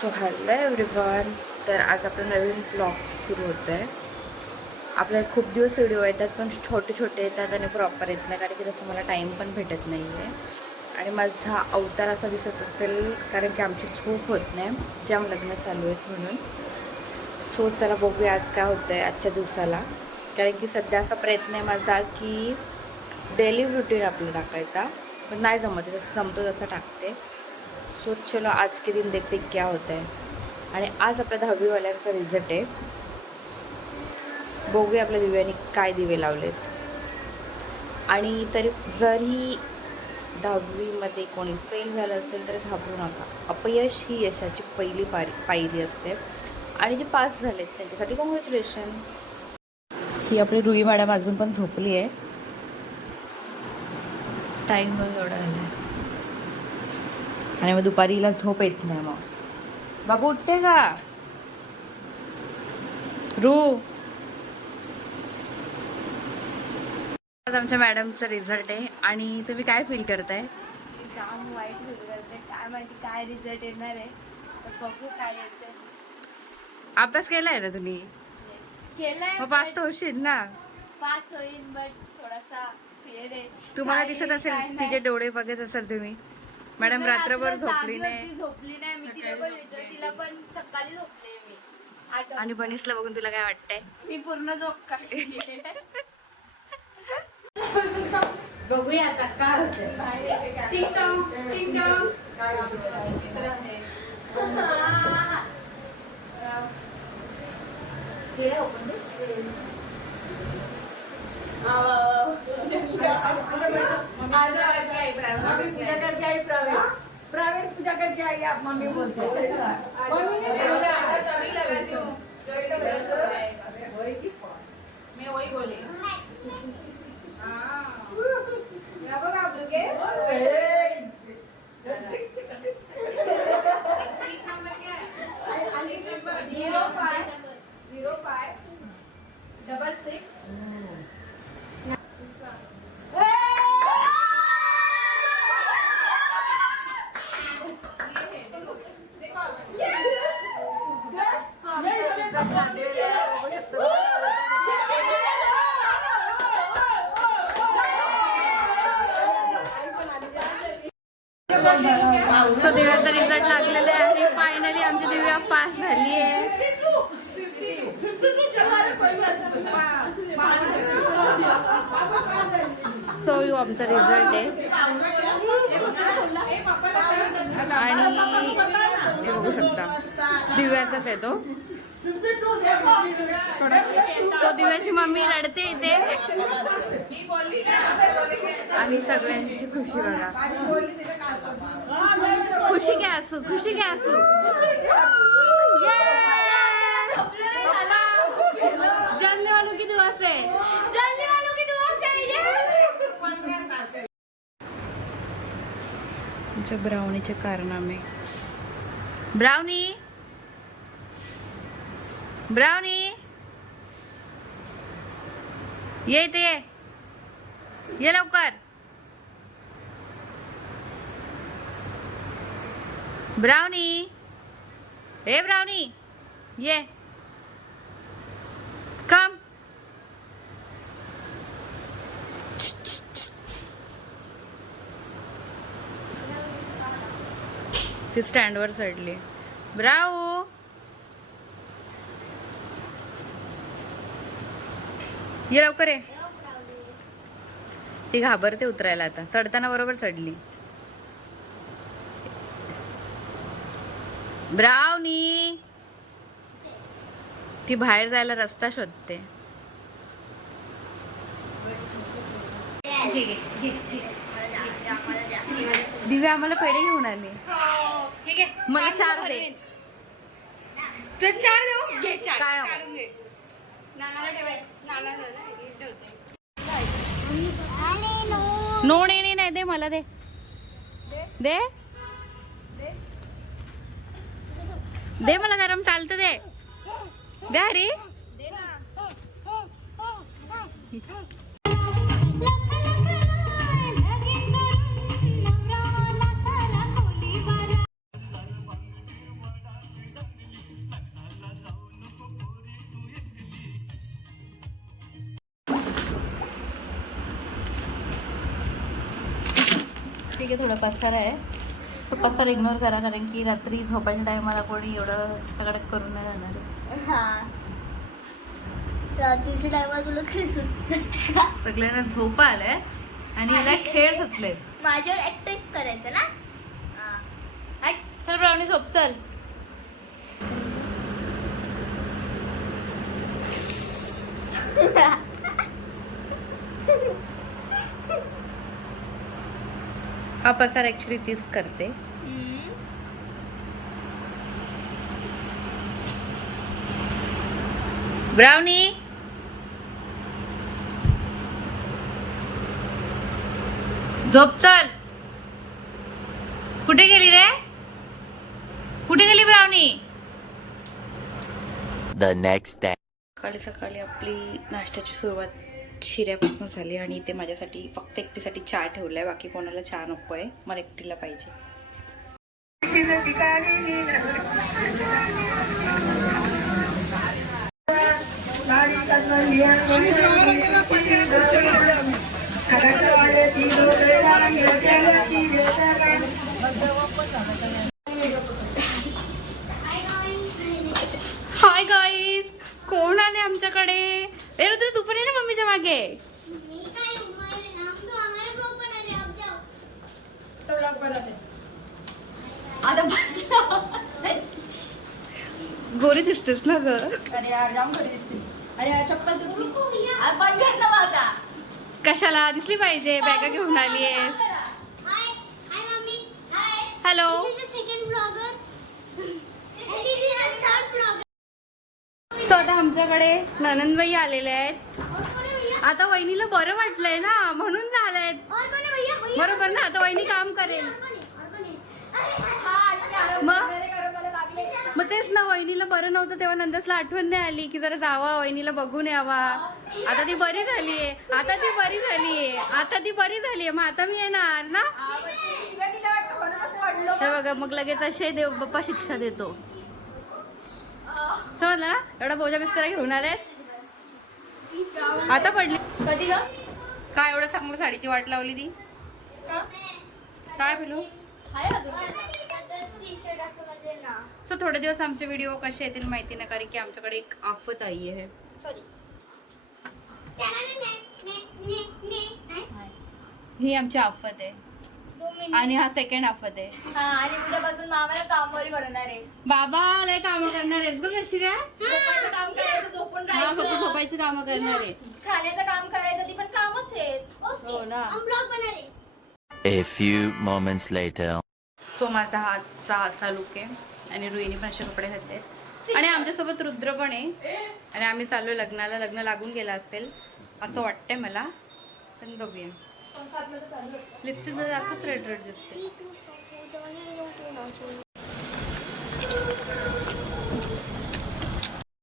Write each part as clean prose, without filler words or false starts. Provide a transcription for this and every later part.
So hello everyone. तर आज आपला नवीन ब्लॉग सुरू होतं आहे. आपल्याला खूप दिवस व्हिडिओ येतात पण छोटे छोटे येतात आणि प्रॉपर येत नाही, कारण की तसं मला टाईम पण भेटत नाही आहे. आणि माझा अवतार असा दिसत असेल कारण की आमची झोप होत नाही, जाम लग्न चालू आहेत म्हणून. सो चला बघूया आज काय होतं आहे आजच्या दिवसाला. कारण की सध्या असा प्रयत्न आहे माझा की डेली रुटीन आपलं टाकायचा, पण नाही जमत, जसं जमतो तसं टाकते. सो चलो आज के दिन देखते क्या होता है. आणि आज आपल्या 10वीवाल्यांचा रिझल्ट आहे. बघूया आपल्या दिव्याने काय दिवे लावलेत. आणि तरी जरी 10वीमध्ये कोणी फेल झालं असेल तर घाबरू नका. अपयश ही यशाची पहिली पायरी असते. आणि जे पास झालेत त्यांच्यासाठी कॉंग्रॅच्युलेशन. ही आपली रुई मॅडम अजून पण झोपली आहे. टाईम बघ एवढा झाला आणि मग दुपारी हिला झोप येत नाही. मग बाबू उठते का रू? आज आमच्या मॅडमचा रिझल्ट आहे आणि तुम्ही काय फील करताय? जाम वाईट फील करते. काय माहिती काय रिझल्ट येणार आहे, तर बघू काय येते. अभ्यास केलाय ना तुम्ही? केलाय, मग पास तर होशील ना? पास होईल बट थोडासा फिअर आहे. तुम्हाला दिसत असेल तिचे डोळे बघत असाल तुम्ही. मॅडम रात्रभर झोपली नाही. झोपली नाही मी. तिला पण विचार, तिला पण सकाळी झोपले मी 8 आणि बनीसला बघून तुला काय वाटतंय? मी पूर्ण झोप काढली. बघूया आता काय होतंय. टिंग टॉंग, टिंग टॉंग. प्रवीण पूजा करके आई. आप मम्मी बोलते मैं वही बोली. सो दिव्याचा रिझल्ट लागलेला आहे आणि फायनली आमची दिव्या पास झाली आहे. सो यू आमचा रिझल्ट आहे आणि हे बघू शकता दिव्याचाच आहे तो. तो दिव्याची मम्मी रडते इथे आणि सगळ्यांची खुशी बघा. खुशी क्या असू, खुशी क्या असू. जलने वालों की दुआ से, जलने वालों की दुआ से. आमच्या ब्राउनीचे कारनामे. ब्राउनी, ब्राउनी ये इथे ये लवकर. ब्राउनी, ए ब्राउनी ये कम. ती स्टँडवर चढली. ब्राऊ ये लवकर ये. ती घाबरते उतरायला. आता चढताना बरोबर चढली. ब्राउनी ती बाहेर जायला रस्ता शोधते. दिव्या आम्हाला पेढे घेऊन आले. मला 4 दे. तर 4 देऊ. घे 4. काय काढून घे. नानाला ठेवायचं. नानाला ठेवते. नो नेणी नाही. दे मला. दे दे दे मला. गरम चालतं. दे दे हरी. दे ना. की थोडं पसार आहे. सो पसार इग्नोर करा, कारण की रात्री झोपायच्या टायमाला कोणी एवढं तकडक करून नाही जाणार आहे. हा रात्रीच्या टायमाला तुला खेळ सुचत का? सगळ्यांना झोप आलाय आणि याला खेळ सुचले. माझ्यावर ऍक्ट करायचं ना. चल ब्राउनी झोप चल. हा पसार ऍक्च्युली तीच करते. ब्राउनी झोप चल. कुठे गेली रे? कुठे गेली ब्राउनी? The next day. सकाळी सकाळी आपली नाश्त्याची सुरुवात शिऱ्यापासून झाली आणि इथे माझ्यासाठी फक्त एकटीसाठी चहा ठेवलाय. बाकी कोणाला चहा नको आहे, मला एकटीला पाहिजे. हाय गाईज, कोण आले आमच्याकडे? ए रुद्र तू पण ये ना मम्मीच्या मागे. गोरी दिसतेस ना ग. अरे यार जाम खरी दिसते. अरे यार चप्पल तुटली. आ, बंद कर ना माझा. कशाला दिसली पाहिजे, बॅगा घेऊन आली आहेस. हॅलो. सो आता आमच्याकडे ननंदबाई आलेले आहेत. आता वहिनीला बरं वाटलंय ना, म्हणून झालंय. बरोबर ना, आता वहिनी काम करेल. मग तेच ना, वहिनीला बरं नव्हतं तेव्हा नंदसला आठवण नाही आली की जरा जावा वहिनीला बघून यावा. आता ती बरी झालीये, आता ती बरी झालीये, आता ती बरी झालीये. मग आता मी येणार ना. हे बघा, मग लगेच असे देव बाप्पा शिक्षा देतो. समजलं ना. एवढा बोजा बिस्तारा घेऊन आले, आता पडली. कधी ग? काय एवढं चांगलं साडीची वाट लावली ती? काय बोलू. सो थोडे दिवस आमचे व्हिडिओ कसे येतील माहिती नाही, कारण की आमच्याकडे एक आफत आई आहे. ही आमची आफत आहे आणि हा सेकंड आफत आहे. हा, आणि उद्यापासून मामाला कामवारी बनवणार आहे. बाबा लय काम करणार आहेस बघ कशी काय. झोपायचं काम करायचं, झोपून हा फक्त राहायचं. झोपायची कामं करणार आहे. खाण्याचं काम करायचं, ती पण कामच आहेत. हो ना. A few moments later. So माझा हातचा असा लुक आहे आणि रुईनी पण असे कपडे घातले आहेत आणि आमच्यासोबत रुद्र पण आहे आणि आम्ही चाललो लग्नाला. लग्न लागून गेलं असेल असं वाटतंय मला, पण बघूया. लिपस्टिक जास्तच रेड रेड दिसते.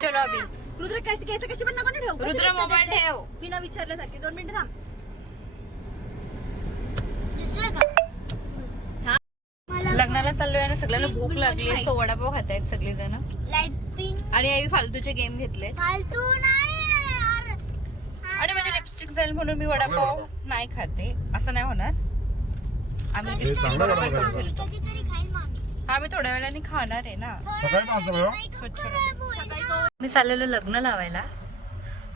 चलो अभि. रुद्र केस कशी पण नको ना ठेवू. रुद्र मोबाईल ठेव. बिना विचारल्यासारखी 2 मिनिटं थांब. लग्नाला चाललोय आणि सगळ्यांना भूक लागली आहे. सो वडापाव खात आहेत सगळेजण आणि आई फालतूचे गेम घेतले आणि माझे लिपस्टिक जाईल म्हणून मी वडापाव नाही खाते. असं नाही होणार. आम्ही आम्ही थोड्या वेळाने खाणार आहे ना. मी चाललेलो लग्न लावायला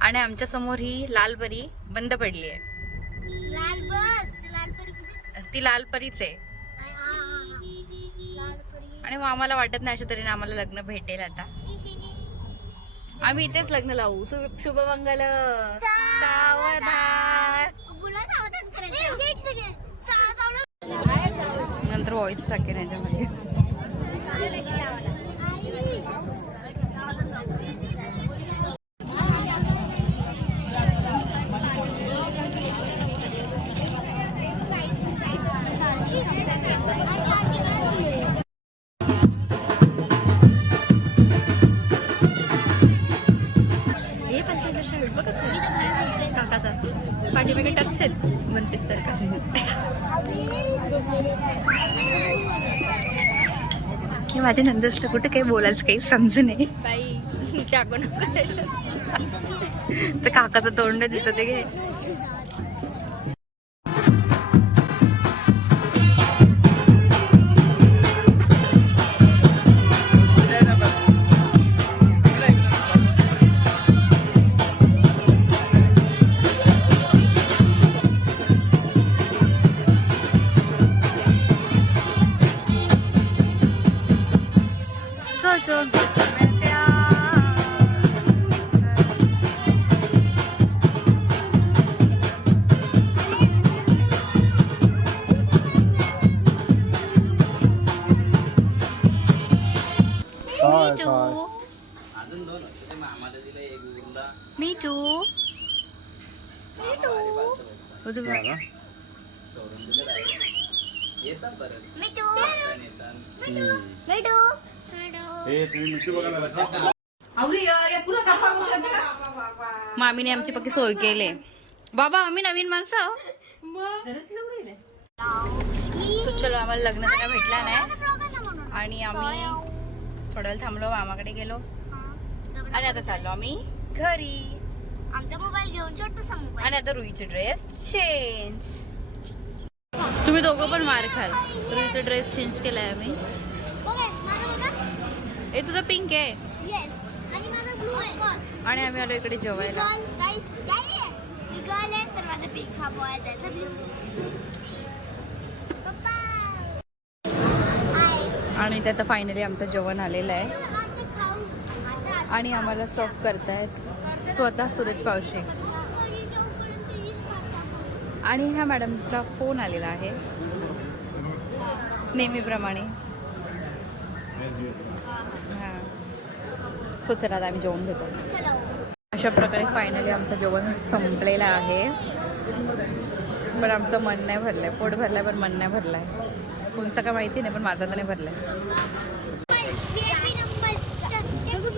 आणि आमच्या समोर ही लाल परी बंद पडली आहे. ती लाल परीच आहे आणि मग आम्हाला वाटत नाही अशा तऱ्हेने आम्हाला लग्न भेटेल. आता आम्ही इथेच लग्न लावू. शुभमंगल सावधान. नंतर व्हॉइस टाकेन याच्यामध्ये. पाठीमागे टच आहेत म्हणतेस सारखं. हे माझ्या नंदसला कुठे काही बोलायचं काही समजू नये. तर काकाचं तोंड दिसत घे. जो में प्यार। मी टू मामीने आमची पक्की सोय केली बाबा. आम्ही नवीन माणसं. So, चलो आम्हाला लग्न त्याला भेटला नाही आणि आम्ही थोड्या वेळ थांबलो, मामाकडे गेलो आणि आता चाललो आम्ही घरी. आमचा मोबाईल घेऊन छोटूसा मोबाईल. आणि आता रुईचे ड्रेस चेंज. तुम्ही दोघं पण मार खाल. रुईचा ड्रेस चेंज केलाय आम्ही. बघा माझा बघा. हे तुझं पिंक आहे येस आणि माझा ब्लू आहे. आणि आम्ही आलो इकडे जेवायला. गाइस काय मी गर्ल आहे तर माझा पिंक हा बॉय त्याचा ब्लू. पप्पा हाय. आणि त्यात फायनली आमचं जेवण आलेलं आहे आता खाऊ आता आणि आम्हाला सर्व करतायत स्वतः सूरज पावशे. आणि ह्या मॅडमचा फोन आलेला आहे नेहमीप्रमाणे. हां सो चला आता आम्ही जेवण घेतो. अशा प्रकारे फायनली आमचं जेवण संपलेलं आहे. पण आमचं मन नाही भरलं आहे. पोट भरलं आहे पण मन नाही भरलं आहे. कोणतं काय माहिती नाही पण माझं तर नाही भरलं आहे.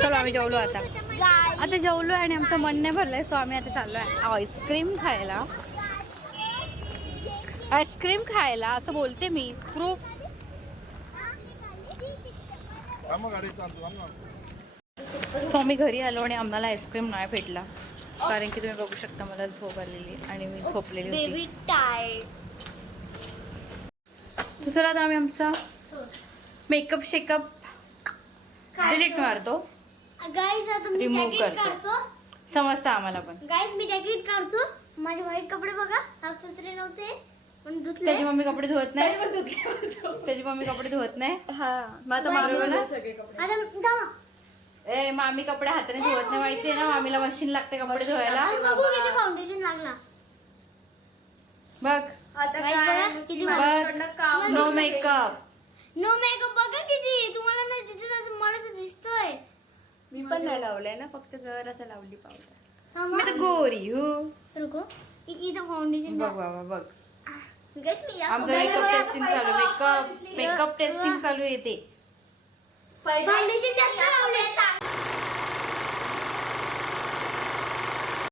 चलो आम्ही जेवलो आता. आता जेवलो आणि आमचं मन नाही भरलंय. सो आम्ही आता चाललो आहे आईस्क्रीम खायला. आईस्क्रीम खायला असं बोलते मी. प्रूफ. सो आम्ही घरी आलो आणि आम्हाला आईस्क्रीम नाही भेटला कारण की तुम्ही बघू शकता मला झोप आलेली आणि मी झोपलेली होती. Baby tired. दुसरा आता आम्ही आमचा मेकअप शेकअप डिलीट मारतो. गाइस आता मी Remove जॅकेट करतो. काढतो. समजतं आम्हाला पण. गाइस मी जॅकेट काढतो. माझे व्हाईट कपडे बघा साफ सुथरे नव्हते पण धुतले. त्याची मम्मी कपडे धुवत नाही. त्याची मम्मी कपडे धुवत नाही. बरोबर ना? आता थांबा. ए मामी कपडे हाताने धुवत नाही माहितीये ना. मामीला मशीन लागते कपडे धुवायला. बघू किती फाउंडेशन लागला. बघ गाइस बघा किती बघ नो मेकअप. नो मेकअप बघा किती. तुम्हाला नाही दिसत मला तर दिसतोय. मी पण नाही लावलंय ना, फक्त जर असं लावली पावसा. मी तर गोरी हो. रुको इथं फाउंडेशन बघ बाबा बघ. गाइस मी या आमचं मेकअप टेस्टिंग चालू. मेकअप टेस्टिंग चालू येते. फाउंडेशन जास्त लावले.